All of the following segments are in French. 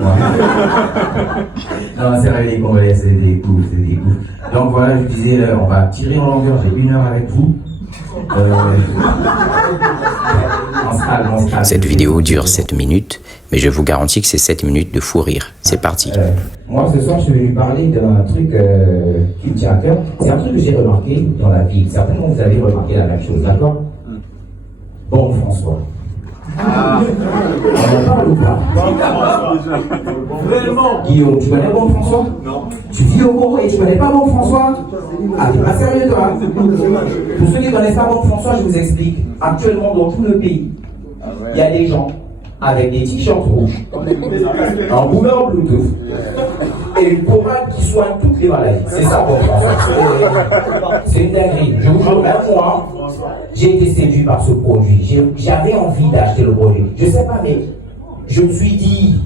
moi. Non, c'est vrai, les Congolais, c'est des ouf, c'est des ouf. Donc voilà, je disais, on va tirer en longueur, j'ai 1 heure avec vous. Cette vidéo dure 7 minutes, mais je vous garantis que c'est 7 minutes de fou rire. C'est parti. Moi, ce soir, je suis venu parler d'un truc qui me tient à cœur. C'est un truc que j'ai remarqué dans la vie. Certainement, vous avez remarqué la même chose, d'accord? Bon, François. On en parle ou pas? Vraiment? Guillaume, tu connais Bon François? Non. Tu vis au Congo et tu connais pas Bon François? Ah, t'es pas sérieux, toi? Pour ceux qui connaissent pas Bon François, je vous explique. Actuellement, dans tout le pays, il y a des gens avec des t-shirts rouges, un boomer Bluetooth et une pommade qui soigne toutes les maladies. C'est ça, Bon François. C'est une dinguerie. Je vous jure, même moi, j'ai été séduit par ce produit. J'avais envie d'acheter le produit. Je sais pas, mais je me suis dit,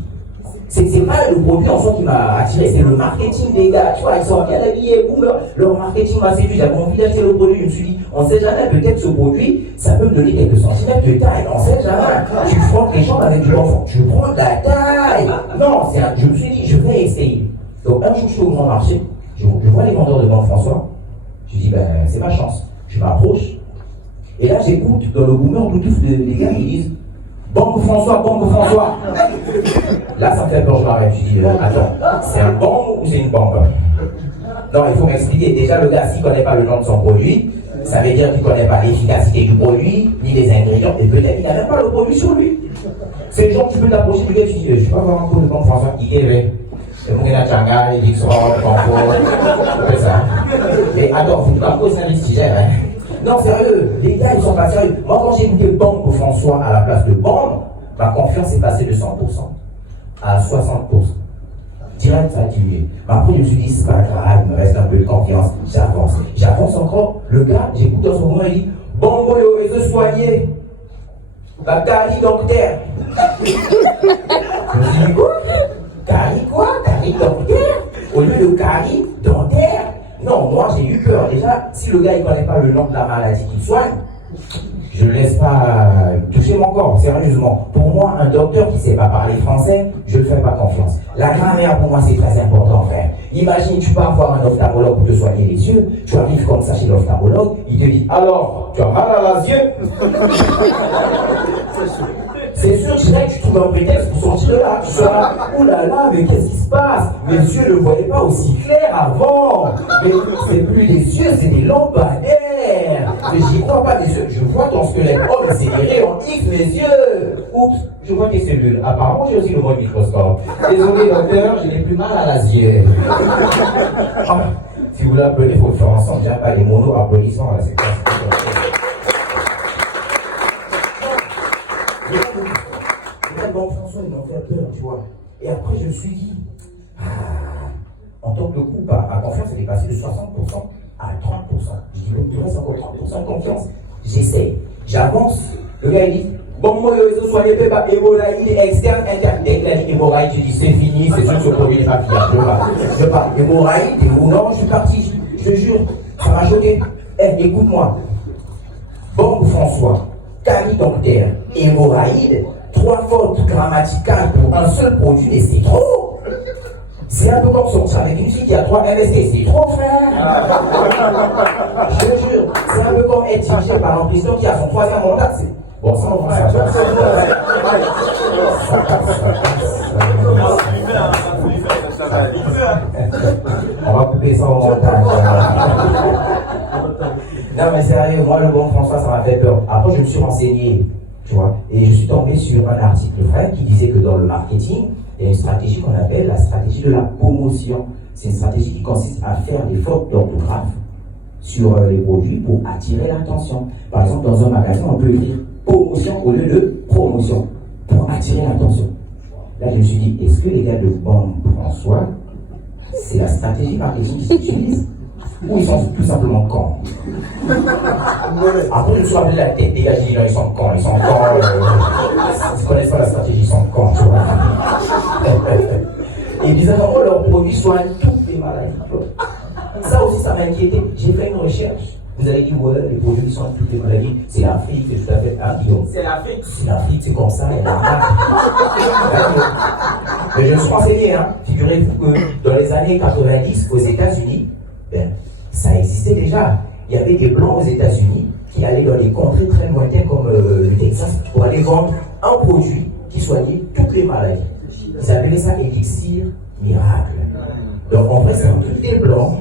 c'est pas le produit en soi qui m'a attiré, c'est le marketing des gars. Tu vois, ils sont bien habillés, boum, leur marketing m'a séduit. J'avais envie d'acheter le produit. Je me suis dit, on sait jamais, peut-être ce produit, ça peut me donner quelques centimètres de taille. On sait jamais. Tu frottes les jambes avec du enfant, tu prends de la taille. Non, je me suis dit, je vais essayer. Donc un jour, je suis au grand marché, je vois les vendeurs de Bon François. Je dis, ben, c'est ma chance. Je m'approche. Et là, j'écoute dans le boomer Bluetooth des gars, ils disent Bon François, Bon François. Là, ça me fait peur, je m'arrête. Je dis attends, c'est un bombe ou c'est une bombe? Non, il faut m'expliquer. Déjà, le gars, s'il ne connaît pas le nom de son produit, ça veut dire qu'il ne connaît pas l'efficacité du produit, ni les ingrédients, et peut-être qu'il n'a même pas le produit sur lui. C'est le genre, tu peux t'approcher du gars, tu dis je peux avoir un pot de Bon François qui est le Moukena Tchanga, les X-Rock, Banco, c'est ça. Mais attends, faut pas cause investigère, hein. Non, sérieux, les gars, ils sont pas sérieux. Moi, quand j'ai écouté Bon François à la place de Bon, ma confiance est passée de 100% à 60%. Direct, ça a diminué. Mais après, je me suis dit, c'est pas grave, il me reste un peu de confiance, j'avance. J'avance encore. Le gars, j'écoute dans son moment, il dit Bon, Moyo, et se soigner. La carie dentaire. Je me suis dit, quoi? Carie quoi? Carie dentaire? Au lieu de carie dentaire? Non, moi j'ai eu peur. Déjà, si le gars il connaît pas le nom de la maladie qu'il soigne, je ne laisse pas toucher mon corps, sérieusement. Pour moi, un docteur qui ne sait pas parler français, je ne fais pas confiance. La grammaire, pour moi, c'est très important, frère. Imagine, tu vas voir un ophtalmologue pour te soigner les yeux, tu arrives comme ça chez l'ophtalmologue, il te dit, alors, tu as mal à les yeux? C'est sûr, je dirais que tu trouves un prétexte pour sortir de là. Tu seras, ouh là là, mais qu'est-ce qui se passe? Mes yeux ne voyaient pas aussi clair avant. Mais c'est plus des yeux, c'est des lampadaires. Mais j'y crois pas des yeux. Je vois ton squelette. Oh, mais c'est des rayons X, mes yeux. Oups, je vois tes cellules. Apparemment, j'ai aussi le bon microscope. Désolé, docteur, je n'ai plus mal à la yeux. Ah, si vous l'appelez, il faut le faire ensemble. J'ai pas les monos applaudissants là, c'est quoi? Bon François, il m'a fait peur, tu vois. Et après, je me suis dit, en tant que couple, ma confiance, elle est passée de 60% à 30%. Je dis, mais il reste encore 30% de confiance. J'essaie, j'avance. Le gars, il dit, bon, moi, je soigne pas hémorragie externe, interne. Dès qu'il a dit hémorragie, je dis, c'est fini, c'est sûr que ce produit n'est pas fiable. Je parle hémorragie, non, je suis parti, je te jure, ça m'a choqué. Écoute-moi. Bon François, carie dentaire, hémorraïde, 3 fautes grammaticales pour un seul produit, et c'est trop. C'est un peu comme sortir avec une fille qui a 3 MST, c'est trop, frère. Je te jure, c'est un peu comme être dirigé par un président qui a son 3e mandat. Bon, ça, on va faire ça. On va couper ça au montage. Non, mais sérieux, moi, le Bon François, ça m'a fait peur. Après, je me suis renseigné. Tu vois, et je suis tombé sur un article vrai qui disait que dans le marketing, il y a une stratégie qu'on appelle la stratégie de la promotion. C'est une stratégie qui consiste à faire des fautes d'orthographe sur les produits pour attirer l'attention. Par exemple, dans un magasin, on peut écrire promotion au lieu de promotion pour attirer l'attention. Là, je me suis dit, est-ce que les gars de Bon François, c'est la stratégie marketing qu'ils utilisent? Ou ils sont tout simplement cons? Après, je me suis rappelé la tête des gars, je dis, ils sont cons, ils ne connaissent pas la stratégie, ils sont cons, tu vois. Et bizarrement, leurs produits soignent toutes les maladies. Ça aussi, ça m'a inquiété. J'ai fait une recherche. Vous allez dire, ouais, les produits soignent toutes les maladies. C'est l'Afrique, c'est tout à fait. Hein, Guillaume? C'est l'Afrique. C'est l'Afrique, c'est comme ça, il y a la marque. Mais je me suis renseigné, hein. Figurez-vous que dans les années 90, aux États-Unis, ben, ça existait déjà. Il y avait des blancs aux États-Unis qui allaient dans des contrées très lointaines comme le Texas pour aller vendre un produit qui soignait toutes les maladies. Ils appelaient ça élixir miracle. Donc en fait, c'est un truc des blancs.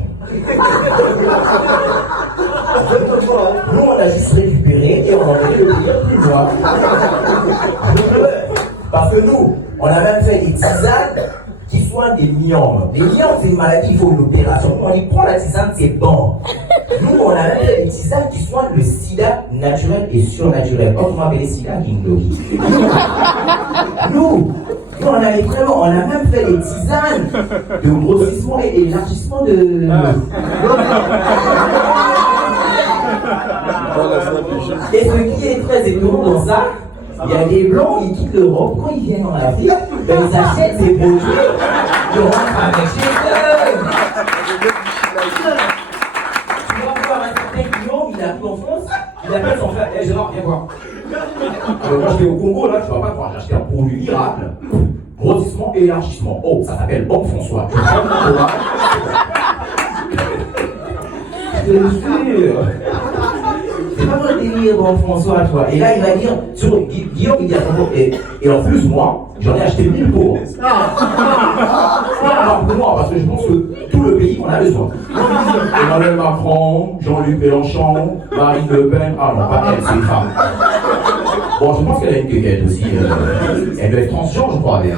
Nous, on a juste récupéré et on a envoyé le pays plus loin. Parce que nous, on a même fait des tisanes qui soignent des myomes. Les myomes, c'est une maladie, il faut une opération. On y prend la tisane, c'est bon. Nous, on a même fait des tisanes qui soignent le sida naturel et surnaturel. Quand on appelle les sida, Ginglori. Nous, on avait vraiment, on a même fait des tisanes de grossissement et élargissement de. Et ce qui est très étonnant dans ça, il y a des blancs, ils quittent l'Europe, quand ils viennent en Afrique, ben ils achètent ces produits, ils rentrent avec chez eux. Tu vas voir un certain client, il arrive en France, il appelle son frère, hey, Gérard, viens voir. Moi j'étais au Congo, là, tu vas pas croire, j'ai acheté un produit miracle. Grossissement et élargissement. Oh, ça s'appelle Bob François. Je te jure. C'est pas un délire, Bob François, toi. Et là, il va dire, sur Guillaume, il dit à son pote, et en plus, moi, j'en ai acheté 1000 pour. Pas pour moi, parce que je pense que tout le pays en a besoin. Emmanuel Macron, Jean-Luc Mélenchon, Marine Le Pen, ah non, pas elle, c'est une femme. Bon, je pense qu'elle a une quéquette aussi. Elle doit être transgenre, je crois, bien.